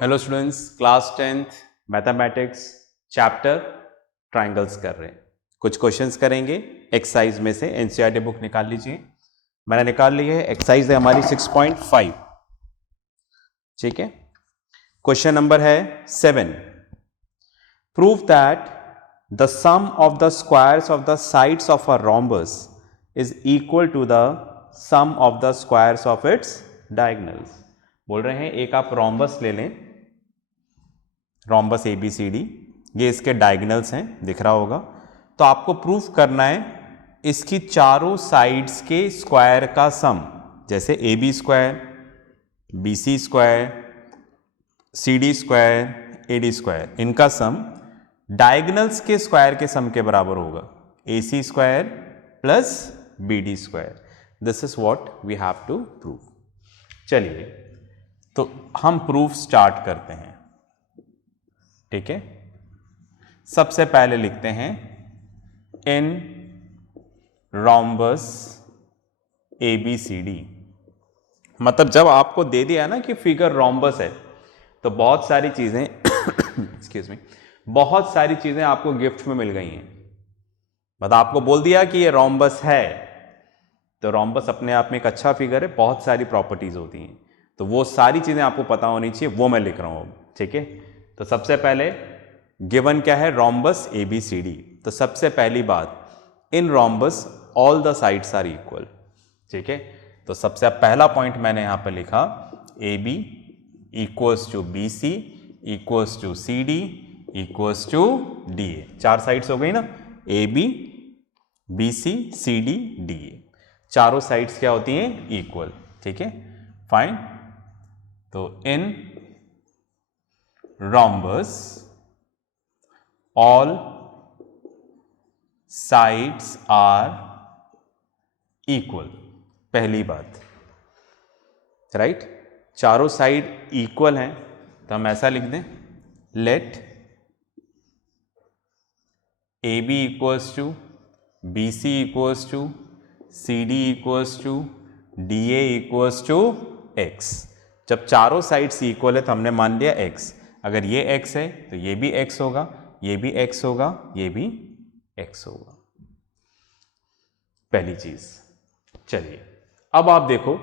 Hello students, class 10th mathematics chapter triangles कर रहे हैं। कुछ क्वेश्चंस करेंगे एक्सरसाइज में से। एनसीईआरटी बुक निकाल लीजिए, मैंने निकाल ली है। एक्सरसाइज है हमारी 6.5। ठीक है, क्वेश्चन नंबर है 7। Prove that the sum of the squares of the sides of a rhombus is equal to the sum of the squares of its diagonals. बोल रहे हैं एक आप रोम्बस ले लें, रोम्बस ABCD, ये इसके डायगोनल्स हैं, दिख रहा होगा। तो आपको प्रूफ करना है इसकी चारों साइड्स के स्क्वायर का सम, जैसे AB square, BC square, CD square, AD square, इनका सम डायगोनल्स के स्क्वायर के सम के बराबर होगा, AC square plus BD square. This is what we have to prove. चलिए तो हम प्रूफ स्टार्ट करते हैं। ठीक है, सबसे पहले लिखते हैं इन रोम्बस ABCD। मतलब जब आपको दे दिया ना कि फिगर रोम्बस है तो बहुत सारी चीजें एक्सक्यूज मी, बहुत सारी चीजें आपको गिफ्ट में मिल गई हैं। मतलब आपको बोल दिया कि ये रोम्बस है, तो रोम्बस अपने आप में एक अच्छा फिगर है, बहुत सारी प्रॉपर्टीज होती हैं, तो वो सारी चीजें आपको पता होनी चाहिए, वो मैं लिख रहा हूं। ठीक है, तो सबसे पहले गिवन क्या है, रोम्बस ABCD। तो सबसे पहली बात, in rhombus all the sides are equal. ठीक है, तो सबसे पहला पॉइंट मैंने यहां पर लिखा AB equals to BC equals to CD equals to DA। चार साइड्स हो गई ना, AB BC CD DA, चारों साइड्स क्या होती हैं, इक्वल। ठीक है, फाइन। तो in rhombus all sides are equal, पहली बात, राइट। चारों साइड इक्वल हैं तो हम ऐसा लिख दें, let AB equals to BC equals to CD equals to DA equals to X। जब चारों साइड्स इक्वल है तो हमने मान लिया X। अगर ये X है तो ये भी X होगा, ये भी X होगा, ये भी X होगा, पहली चीज। चलिए अब आप देखो,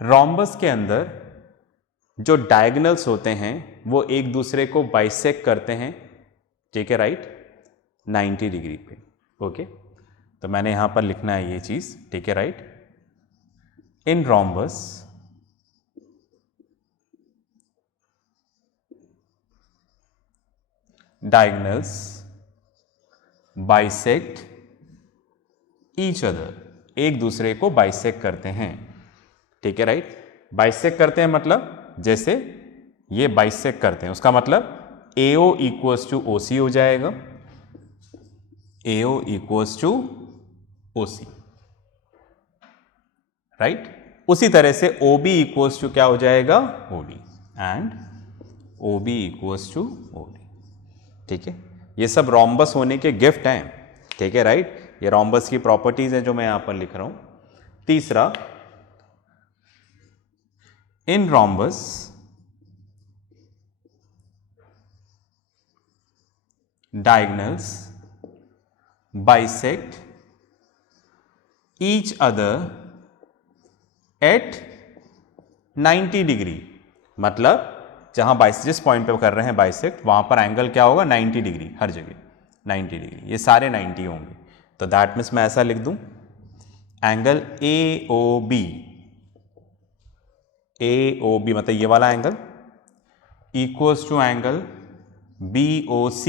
रोम्बस के अंदर जो डायगोनल्स होते हैं वो एक दूसरे को बाइसेक्ट करते हैं। ठीक है, राइट, 90 डिग्री पे। ओके, तो मैंने यहां पर लिखना है ये चीज। ठीक है, right. In rhombus diagonals bisect each other, एक दूसरे को बाइसेक्ट करते हैं। ठीक है, राइट। बाइसेक्ट करते हैं मतलब जैसे ये बाइसेक्ट करते हैं, उसका मतलब AO इक्वल्स टू OC हो जाएगा, AO equals to OC, right. उसी तरह से OB इक्वल्स टू क्या हो जाएगा, OD, and OB equals to OD। ठीक है, ये सब रोम्बस होने के गिफ्ट हैं। ठीक है, राइट, ये रोम्बस की प्रॉपर्टीज है जो मैं यहां पर लिख रहा हूं। तीसरा, in rhombus diagonals bisect each other at 90 degree. मतलब जहां जिस पॉइंट पे कर रहे हैं बाइसेक्ट, वहां पर एंगल क्या होगा, 90 डिग्री, हर जगह 90 डिग्री, ये सारे 90 होंगे। तो दैट मीन्स मैं ऐसा लिख दूं, एंगल AOB मतलब ये वाला angle equals to angle BOC।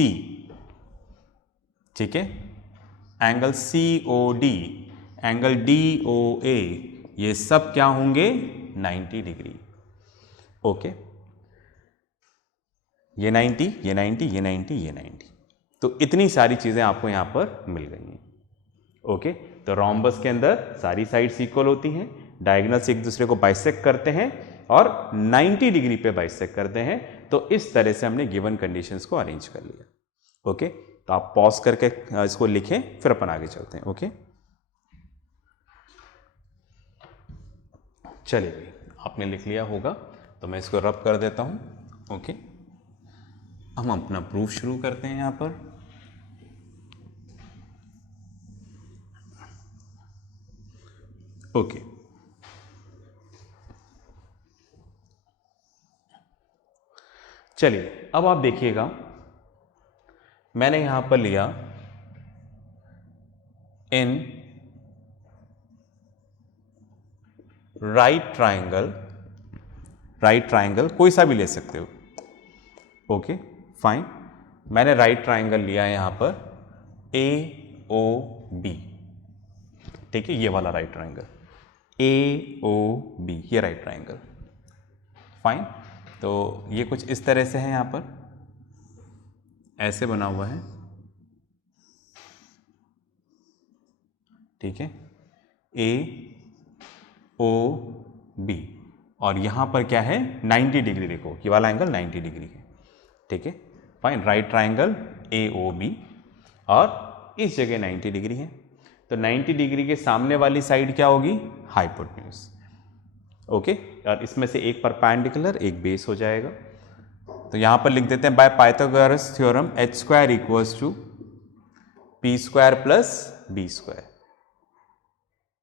ठीक है, एंगल COD, एंगल DOA, ये सब क्या होंगे, 90 डिग्री। ओके, ये 90, ये 90, ये 90, ये 90, तो इतनी सारी चीजें आपको यहां पर मिल गई हैं। ओके, तो रोम्बस के अंदर सारी साइड्स इक्वल होती हैं, डायगोनल्स एक दूसरे को बाइसेक्ट करते हैं और 90 डिग्री पे बाइसेक्ट करते हैं। तो इस तरह से हमने गिवन कंडीशंस को अरेंज कर लिया। ओके, तो आप पॉज करके इसको लिखें, फिर अपन आगे चलते हैं। ओके, चलिए, आपने लिख लिया होगा तो मैं इसको रब कर देता हूं। ओके, हम अपना प्रूफ शुरू करते हैं यहां पर। ओके, चलिए अब आप देखिएगा, मैंने यहां पर लिया इन राइट ट्राइंगल कोई सा भी ले सकते हो। ओके फाइन, मैंने राइट ट्राइंगल लिया है यहां पर AOB, ठीक है, ये वाला राइट ट्राइंगल AOB, ये राइट ट्राइंगल। फाइन, तो ये कुछ इस तरह से है, यहां पर ऐसे बना हुआ है, ठीक है, AOB, और यहां पर क्या है 90 डिग्री, देखो ये वाला एंगल 90 डिग्री है, ठीक है। फाइन, राइट ट्राइंगल AOB और इस जगह 90 डिग्री है, तो 90 डिग्री के सामने वाली साइड क्या होगी, हाइपोटेन्यूज। ओके, और इसमें से एक परपेंडिकुलर एक बेस हो जाएगा, तो यहां पर लिख देते हैं by Pythagoras theorem h square equals to p square plus b square,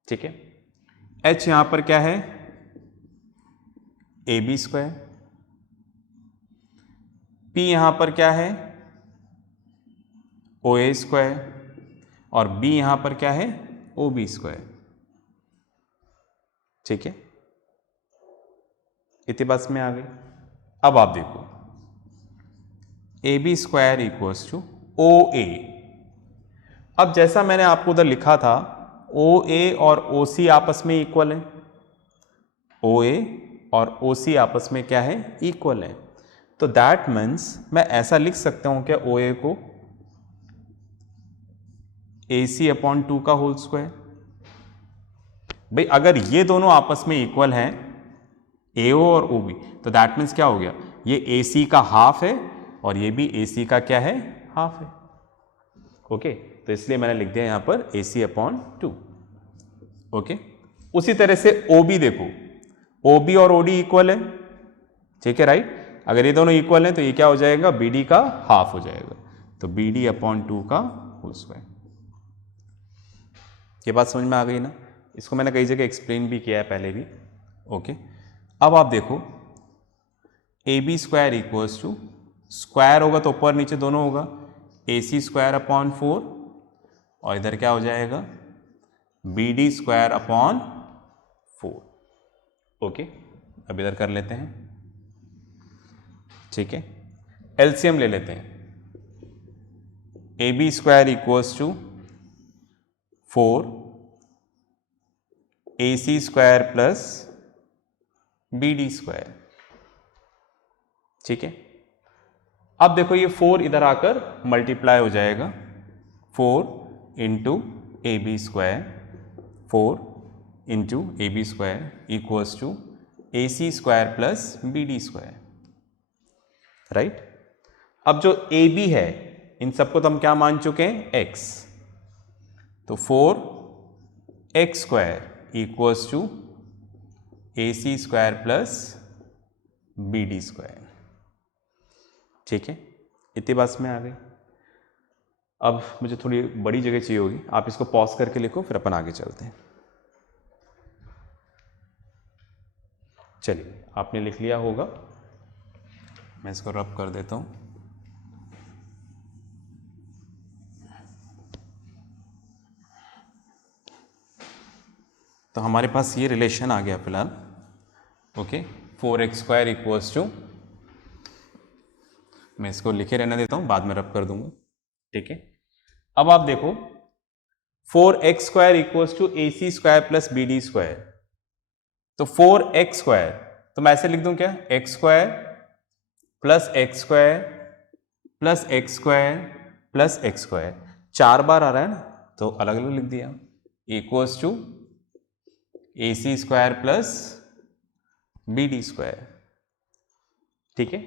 ठीक है। h यहां पर क्या है AB स्क्वायर, p यहां पर क्या है OA स्क्वायर, और b यहां पर क्या है OB स्क्वायर, ठीक है। इतनी बस में आ गई। अब आप देखो AB square equals to OA, अब जैसा मैंने आपको उधर लिखा था OA और OC आपस में इक्वल है, OA और OC आपस में क्या है इक्वल है, तो दैट मीन्स मैं ऐसा लिख सकता हूं क्या OA को AC/2 का होल स्क्वायर। भाई अगर ये दोनों आपस में इक्वल हैं AO और OB, तो दैट मीन्स क्या हो गया, ये AC का हाफ है और ये भी AC का क्या है हाफ है। ओके, तो इसलिए मैंने लिख दिया यहां पर AC/2। ओके, उसी तरह से OB देखो, OB और OD इक्वल है, ठीक है, राइट। अगर ये दोनों इक्वल हैं तो ये क्या हो जाएगा BD का हाफ हो जाएगा, तो BD/2 का होल स्क्वायर। ये बात समझ में आ गई ना, इसको मैंने कई जगह एक्सप्लेन भी किया है पहले भी। ओके, अब आप देखो AB square equals to, square होगा तो ऊपर नीचे दोनों होगा, AC²/4, और इधर क्या हो जाएगा BD²/4। ओके, अब इधर कर लेते हैं, ठीक है, एलसीएम ले लेते हैं। AB square equals to 4 AC square plus BD square, ठीक है। अब देखो ये 4 इधर आकर मल्टीप्लाई हो जाएगा, 4 into AB square, 4 into AB square equals to AC square plus BD square, right. अब जो AB है इन सबको तो हम क्या मान चुके हैं x, तो 4x square equals to AC square plus BD square, ठीक है। इतनी बात में आ गई। अब मुझे थोड़ी बड़ी जगह चाहिए होगी, आप इसको पॉज करके लिखो, फिर अपन आगे चलते हैं। चलिए, आपने लिख लिया होगा, मैं इसको रब कर देता हूं। तो हमारे पास ये रिलेशन आ गया फिलहाल। Okay, 4x square equals to, मैं इसको लिखे रहने देता हूं, बाद में रब कर दूंगा, ठीक है। अब आप देखो 4x square equals to AC square plus BD square, तो 4x स्क्वायर तो मैं ऐसे लिख दूं क्या, x square plus x square plus x square plus x square, 4 बार आ रहा है ना, तो अलग अलग लिख दिया, equals to AC square plus BD square, ठीक है।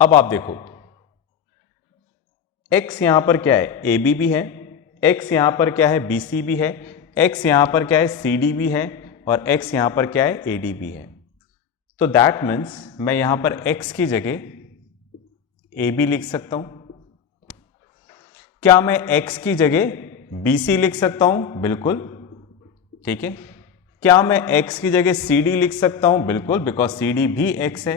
अब आप देखो x यहां पर क्या है AB भी है, x यहां पर क्या है BC भी है, x यहां पर क्या है CD भी है, और x यहां पर क्या है AD भी है। तो दैट मीन्स मैं यहां पर x की जगह AB लिख सकता हूं। क्या मैं x की जगह BC लिख सकता हूं? बिल्कुल, ठीक है। क्या मैं x की जगह CD लिख सकता हूं? बिल्कुल, बिकॉज CD भी x है।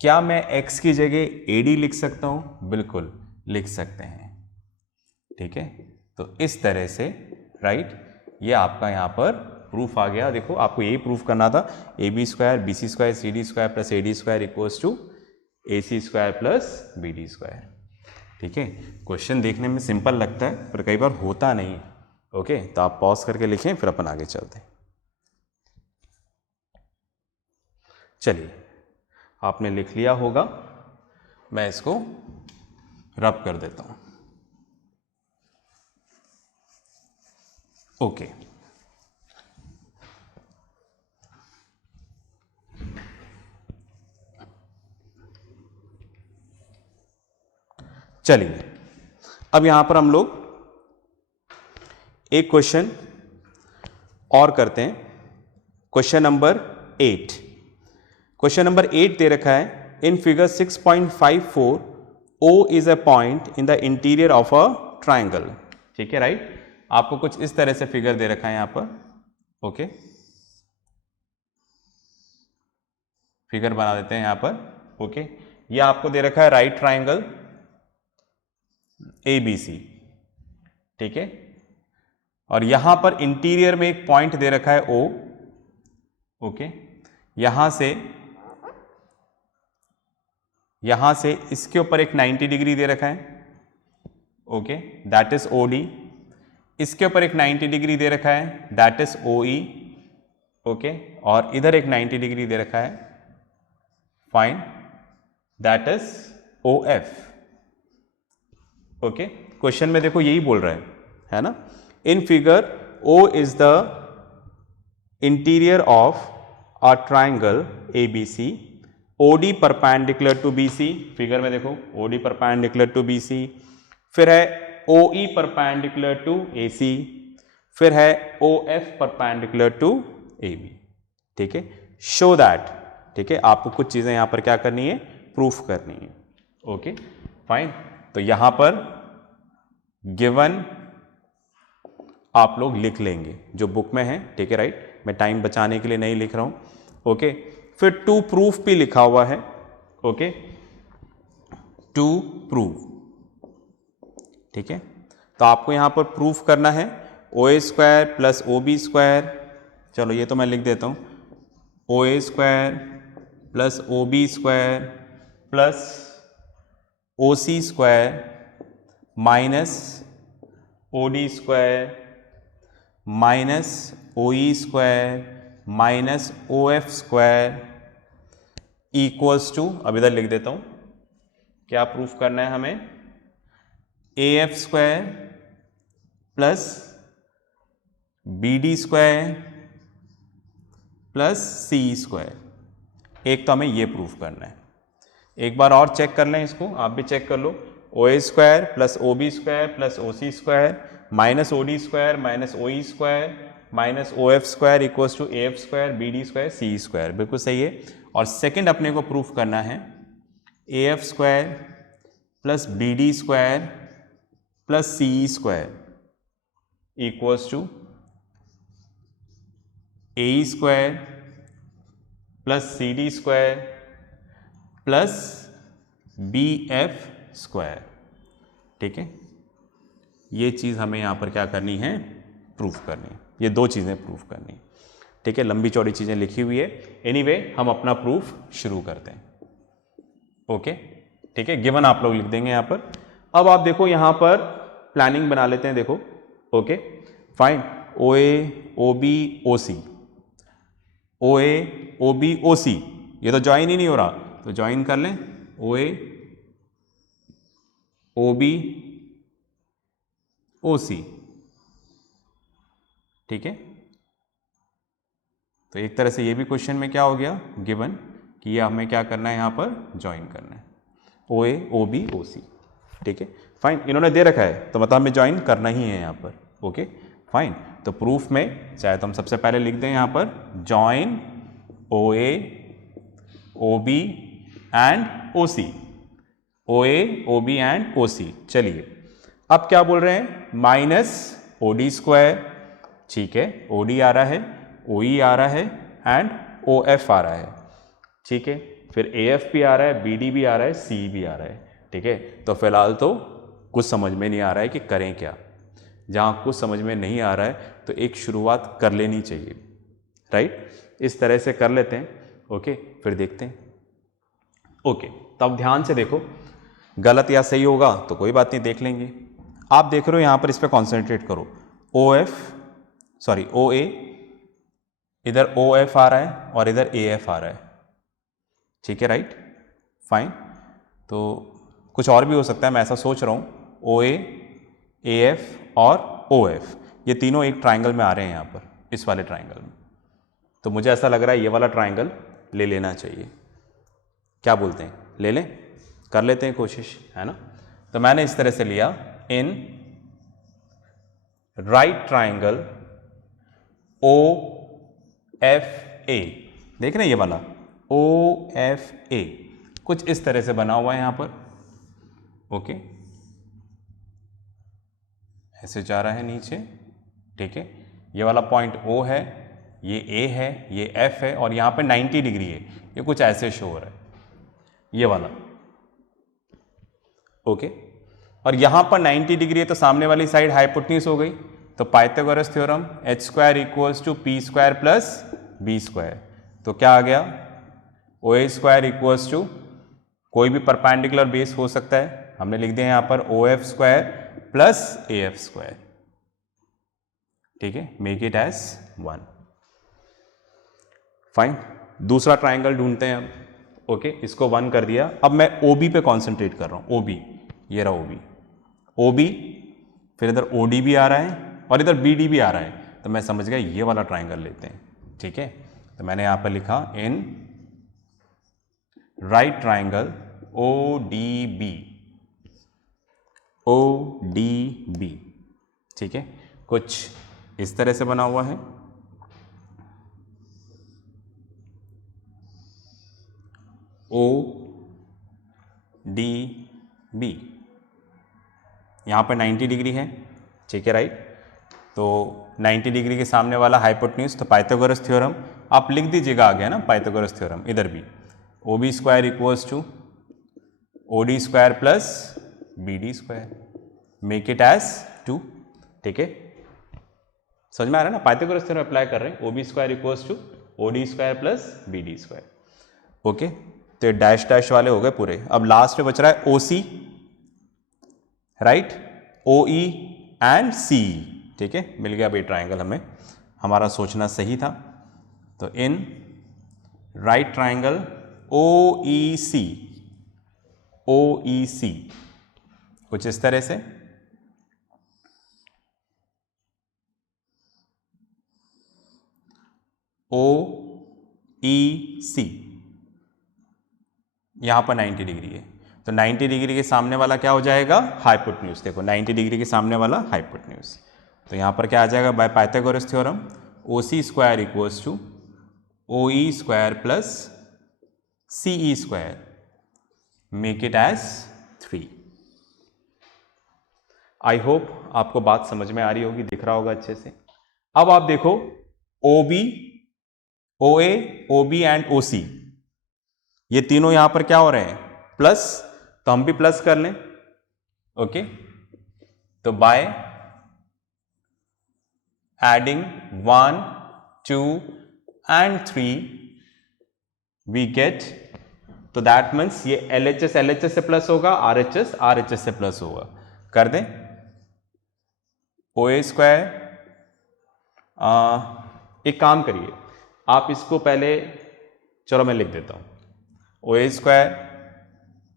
क्या मैं x की जगह AD लिख सकता हूं? बिल्कुल लिख सकते हैं, ठीक है। तो इस तरह से राइट, ये आपका यहां पर प्रूफ आ गया। देखो आपको यही प्रूफ करना था, AB square BC square CD square plus AD square equals to AC square plus BD square, ठीक है। क्वेश्चन देखने में सिंपल लगता है पर कई बार होता नहीं है। ओके, तो आप पॉज करके लिखें, फिर अपन आगे चलते हैं। चलिए, आपने लिख लिया होगा, मैं इसको रब कर देता हूं। ओके, चलिए अब यहां पर हम लोग एक क्वेश्चन और करते हैं। Question number 8। क्वेश्चन नंबर 8 दे रखा है, in figure 6.54 O is a point in the interior of a triangle, ठीक है राइट। आपको कुछ इस तरह से फिगर दे रखा है यहां पर। ओके, फिगर बना देते हैं यहां पर। ओके, ये आपको दे रखा है राइट ट्राइंगल ABC, ठीक है। और यहां पर इंटीरियर में एक पॉइंट दे रखा है O। ओके, यहां से इसके ऊपर एक 90 डिग्री दे रखा है, ओके, दैट इज OD। इसके ऊपर एक 90 डिग्री दे रखा है, दैट इज OE, ओके। और इधर एक 90 डिग्री दे रखा है, fine, that is OF। Okay, question में देखो यही बोल रहा है ना। In figure O is the interior of a triangle ABC, OD perpendicular to BC। Figure में देखो OD परपेंडिकुलर टू BC, फिर है OE परपेंडिकुलर टू AC, फिर है OF परपेंडिकुलर टू AB, ठीक है। शो दैट, ठीक है, आपको कुछ चीजें यहां पर क्या करनी है, प्रूफ करनी है। Okay, fine. तो यहां पर गिवन आप लोग लिख लेंगे जो बुक में है, ठीक है राइट। मैं टाइम बचाने के लिए नहीं लिख रहा हूं। ओके, फिर टू प्रूफ भी लिखा हुआ है। ओके, टू प्रूव, ठीक है। तो आपको यहां पर प्रूफ करना है OA square plus OB square. चलो ये तो मैं लिख देता हूं, OA square plus OB square plus OC square minus OD square minus OE square minus OF square equals to, अब इधर लिख देता हूं, क्या प्रूफ करना है हमें, AF square plus BD square plus CE square. एक तो हमें ये प्रूफ करना है। एक बार और चेक कर लें इसको, आप भी चेक कर लो। OA square plus OB square plus OC square minus OD square minus OE square minus OF square equals to AF square BD square CE square, बिल्कुल सही है। और सेकंड अपने को प्रूफ करना है AF square plus BD square plus CE square equals to AE square plus CD square plus BF square, ठीक है। ये चीज हमें यहां पर क्या करनी है, प्रूफ करनी है। ये दो चीजें प्रूफ करनी है, ठीक है। लंबी चौड़ी चीजें लिखी हुई है। एनीवे, हम अपना प्रूफ शुरू करते हैं। ओके, ठीक है, गिवन आप लोग लिख देंगे यहां पर। अब आप देखो यहां पर प्लानिंग बना लेते हैं, देखो। Okay, fine, OA OB OC, OA OB OC, ये तो ज्वाइन ही नहीं हो रहा, तो ज्वाइन कर लें OA OB OC, ठीक है। तो एक तरह से ये भी क्वेश्चन में क्या हो गया, गिवन, कि ये हमें क्या करना है, यहां पर ज्वाइन करना है OA OB OC, ठीक है, फाइन। इन्होंने दे रखा है तो मतलब हमें ज्वाइन करना ही है यहां पर। Okay, fine. तो प्रूफ में चाहे तो हम सबसे पहले लिख दें यहां पर join OA O B and O C, O A, O B and O C. चलिए अब क्या बोल रहे हैं, माइनस ओ डी स्क्वायर, ठीक है, ओ डी आ रहा है, ओ ई आ रहा है एंड ओ एफ आ रहा है, ठीक है, फिर ए एफ भी आ रहा है, बी डी भी आ रहा है, सी भी आ रहा है, ठीक है। तो फिलहाल तो कुछ समझ में नहीं आ रहा है कि करें क्या। जहाँ कुछ समझ में नहीं आ रहा है तो एक शुरुआत कर लेनी चाहिए, राइट। इस तरह से कर लेते हैं, ओके, फिर देखते हैं। ओके, तब ध्यान से देखो, गलत या सही होगा तो कोई बात नहीं, देख लेंगे। आप देख रहे हो यहाँ पर, इस पर कॉन्सेंट्रेट करो, ओ एफ, सॉरी ओ ए, इधर ओ एफ आ रहा है और इधर ए एफ आ रहा है, ठीक है, राइट, फाइन। तो कुछ और भी हो सकता है, मैं ऐसा सोच रहा हूँ, ओ ए एफ और ओ एफ, ये तीनों एक ट्राइंगल में आ रहे हैं यहाँ पर, इस वाले ट्राइंगल में। तो मुझे ऐसा लग रहा है ये वाला ट्राइंगल ले लेना चाहिए। क्या बोलते हैं, ले लें, कर लेते हैं कोशिश, है ना। तो मैंने इस तरह से लिया, in right triangle O F A, देख रहे हैं ये वाला ओ एफ ए, कुछ इस तरह से बना हुआ है यहाँ पर, ओके, ऐसे जा रहा है नीचे, ठीक है। ये वाला पॉइंट O है, ये A है, ये F है और यहाँ पे 90 डिग्री है, ये कुछ ऐसे शो हो रहा है, ये वाला, ओके। और यहाँ पर 90 डिग्री है तो सामने वाली साइड हाइपोटेन्यूज हो गई, तो Pythagoras theorem h square equals to P square plus B square, तो क्या आ गया, O A square equals to, कोई भी परपेंडिकुलर बेस हो सकता है, हमने लिख दिया यहाँ पर O F square plus A F square, ठीक है, मेक इट एज 1, फाइन। दूसरा ट्राइंगल ढूंढते हैं हम, ओके, इसको 1 कर दिया। अब मैं ओ बी पे कॉन्सेंट्रेट कर रहा हूँ, ओ बी, ये रहा ओ बी, ओ बी, फिर इधर ओ डी भी आ रहा है और इधर बी डी भी आ रहा है, तो मैं समझ गया ये वाला ट्राइंगल लेते हैं, ठीक है। तो मैंने यहाँ पर लिखा, in right triangle O D B, O D B, ठीक है, कुछ इस तरह से बना हुआ है, ओ डी बी, यहाँ पर 90 डिग्री है, ठीक है, राइट। तो 90 डिग्री के सामने वाला हाइपोटेन्यूज, तो पाइथागोरस थ्योरम आप लिख दीजिएगा, आ गया ना पाइथागोरस थ्योरम, इधर भी O B square equals to O D square plus B D square, make it as 2, ठीक है, समझ में आ रहा है ना, पाइथागोरस थ्योरम अप्लाई कर रहे हैं, O B square equals to O D square plus B D square, okay. तो डैश डैश वाले हो गए पूरे। अब लास्ट में बच रहा है ओ सी, राइट, ओ ई एंड सी, ठीक है, मिल गया भाई ट्राइंगल हमें, हमारा सोचना सही था। तो इन राइट ट्राइंगल ओ ई सी, ओ ई सी, कुछ इस तरह से, ओ ई सी, यहां पर 90 डिग्री है, तो 90 डिग्री के सामने वाला क्या हो जाएगा, हाइपोटेन्यूज, देखो 90 डिग्री के सामने वाला हाइपोटेन्यूज, तो यहां पर क्या आ जाएगा, by Pythagoras theorem O C square equals to O E square plus C E square, make it as 3। I hope आपको बात समझ में आ रही होगी, दिख रहा होगा अच्छे से। अब आप देखो, O B, O A, O B and O C, ये तीनों यहां पर क्या हो रहे हैं, प्लस, तो हम भी प्लस कर लें, ओके। तो by adding 1, 2 and 3 we get, तो दैट मीन्स ये LHS LHS से प्लस होगा, RHS RHS से प्लस होगा, कर दें, ओ ए स्क्वायर, एक काम करिए आप इसको पहले, चलो मैं लिख देता हूं, O A square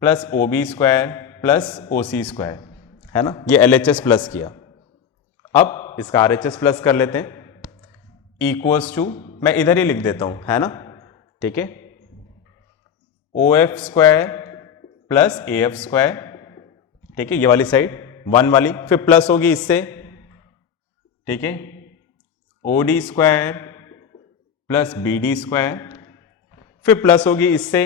plus O B square plus O C square, है ना, ये LHS प्लस किया। अब इसका RHS प्लस कर लेते हैं, इक्वल्स टू, मैं इधर ही लिख देता हूं, है ना, ठीक है, O F square plus A F square, ठीक है, ये वाली साइड 1 वाली, फिर प्लस होगी इससे, ठीक है, O D square plus B D square, फिर प्लस होगी इससे,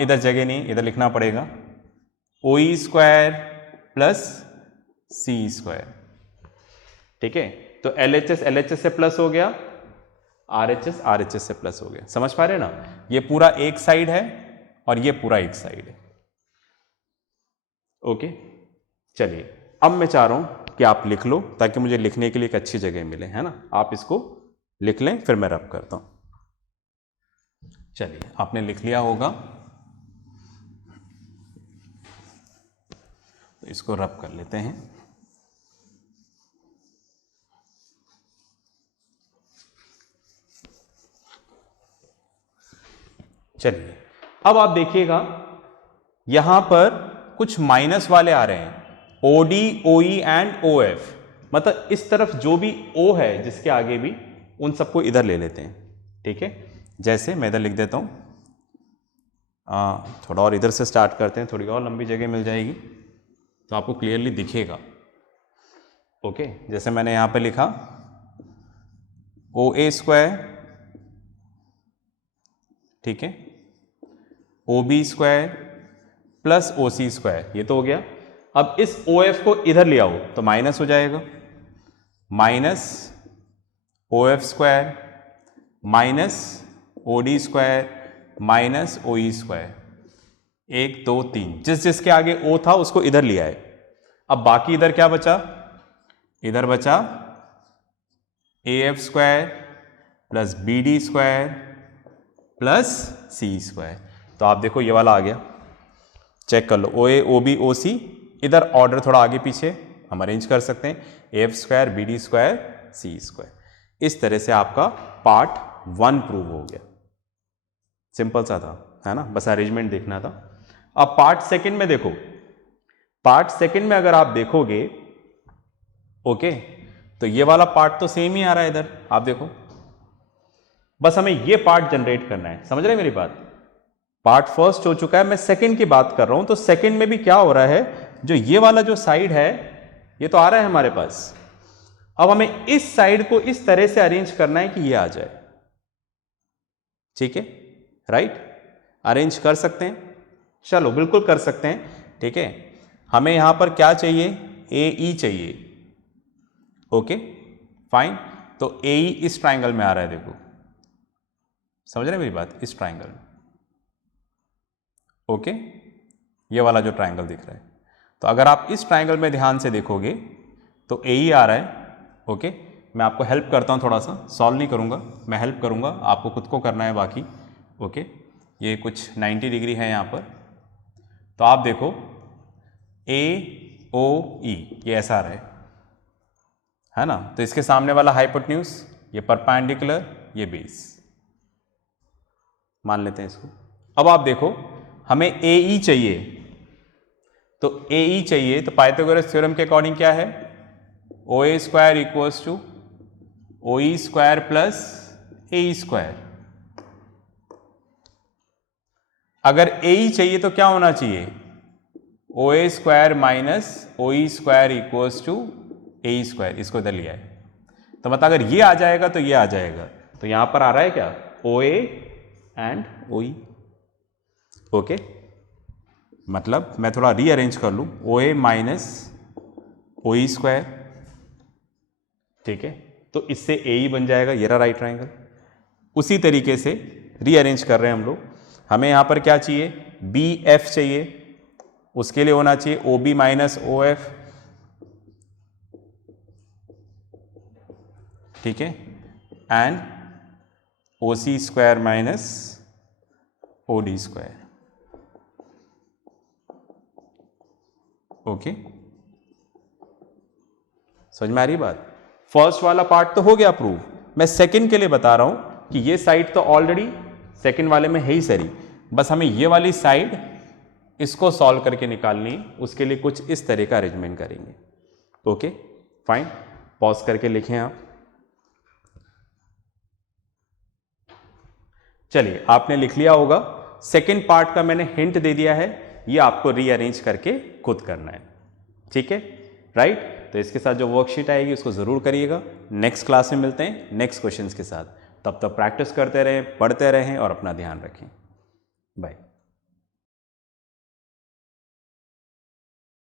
इधर जगह नहीं, इधर लिखना पड़ेगा OE square plus CE square. ठीक है, तो LHS से प्लस हो गया, RHS से प्लस हो गया। समझ पा रहे ना? ये पूरा एक साइड है और ये पूरा एक साइड है। ओके, चलिए अब मैं चाह रहा हूं कि आप लिख लो ताकि मुझे लिखने के लिए एक अच्छी जगह मिले, है ना? आप इसको लिख लें, फिर मैं रब करता हूं। चलिए, आपने लिख लिया होगा, तो इसको रब कर लेते हैं। चलिए, अब आप देखिएगा यहां पर कुछ माइनस वाले आ रहे हैं, OD, OE एंड OF। मतलब इस तरफ जो भी O है जिसके आगे भी, उन सबको इधर ले लेते हैं। ठीक है, जैसे मैं इधर लिख देता हूं, थोड़ा और इधर से स्टार्ट करते हैं, थोड़ी और लंबी जगह मिल जाएगी तो आपको क्लियरली दिखेगा। ओके, जैसे मैंने यहां पे लिखा OA स्क्वायर, ठीक है, OB square plus OC square, ये तो हो गया। अब इस OF को इधर ले आओ तो माइनस हो जाएगा, minus OF square minus OD square minus OE square, 1 2 3, जिस जिसके आगे O था उसको इधर लिया है। अब बाकी इधर क्या बचा? इधर बचा AF square plus BD square plus CE square. तो आप देखो ये वाला आ गया, चेक कर लो, OA OB OC, इधर ऑर्डर थोड़ा आगे पीछे हम अरेंज कर सकते हैं, AF square BD square CE square. इस तरह से आपका पार्ट 1 प्रूव हो गया। सिंपल सा था, है ना? बस अरेंजमेंट देखना था। अब पार्ट सेकंड में देखो, पार्ट सेकंड में अगर आप देखोगे, ओके, तो ये वाला पार्ट तो सेम ही आ रहा है इधर, आप देखो। बस हमें ये पार्ट जनरेट करना है, समझ रहे हैं मेरी बात? पार्ट फर्स्ट हो चुका है, मैं सेकंड की बात कर रहा हूं। तो सेकंड में भी क्या हो रहा है, जो ये वाला जो साइड है ये तो आ रहा है हमारे पास। अब हमें इस साइड को इस तरह से अरेंज करना है कि ये आ जाए। ठीक है, राइट? अरेंज कर सकते हैं? चलो बिल्कुल कर सकते हैं। ठीक है, हमें यहां पर क्या चाहिए? AE चाहिए। ओके फाइन, तो AE इस ट्राइंगल में आ रहा है, देखो, समझ रहे हैं मेरी बात? इस ट्राइंगल में, ओके, ये वाला जो ट्राइंगल दिख रहा है। तो अगर आप इस ट्राइंगल में ध्यान से देखोगे तो AE आ रहा है। ओके, मैं आपको हेल्प करता हूं, थोड़ा सा सॉल्व नहीं करूंगा, मैं हेल्प करूंगा, आपको खुद को करना है बाकी। ओके, ये कुछ 90 डिग्री है यहां पर, तो आप देखो AOE ये ऐसा आ रहा है ना? तो इसके सामने वाला हाइपोटेन्यूज, ये परपेंडिकुलर, ये बेस, मान लेते हैं इसको। अब आप देखो हमें AE चाहिए, तो AE चाहिए तो पाइथागोरस थ्योरम के अकॉर्डिंग क्या है? OA square equals to OE square plus AE square. अगर AE चाहिए तो क्या होना चाहिए? OA square minus OE square equals to AE square. इसको इधर लिया है, तो मतलब अगर ये आ जाएगा तो ये आ जाएगा। तो यहां पर आ रहा है क्या? OA and OE। ओके, मतलब मैं थोड़ा रीअरेंज कर लूं, OA माइनस OE स्क्वायर, ठीक है, तो इससे AE बन जाएगा, ये रहा राइट ट्राइंगल। उसी तरीके से रीअरेंज कर रहे हैं हम लोग। हमें यहां पर क्या चाहिए? BF चाहिए, उसके लिए होना चाहिए OB माइनस OF, ठीक है, and OC square minus OD square. Okay, समझ में आ रही बात? फर्स्ट वाला पार्ट तो हो गया प्रूव। मैं सेकंड के लिए बता रहा हूं कि ये साइड तो ऑलरेडी सेकंड वाले में है ही सरी, बस हमें ये वाली साइड इसको सॉल्व करके निकालनी, उसके लिए कुछ इस तरह का अरेंजमेंट करेंगे। ओके फाइन, पॉज करके लिखें आप। चलिए, आपने लिख लिया होगा। सेकंड पार्ट का मैंने हिंट दे दिया है, ये आपको रीअरेंज करके खुद करना है। ठीक है, राइट? तो इसके साथ जो वर्कशीट आएगी उसको जरूर करिएगा। नेक्स्ट क्लास में मिलते हैं नेक्स्ट क्वेश्चंस के साथ। तब तक प्रैक्टिस करते रहें, पढ़ते रहें और अपना ध्यान रखें। बाय।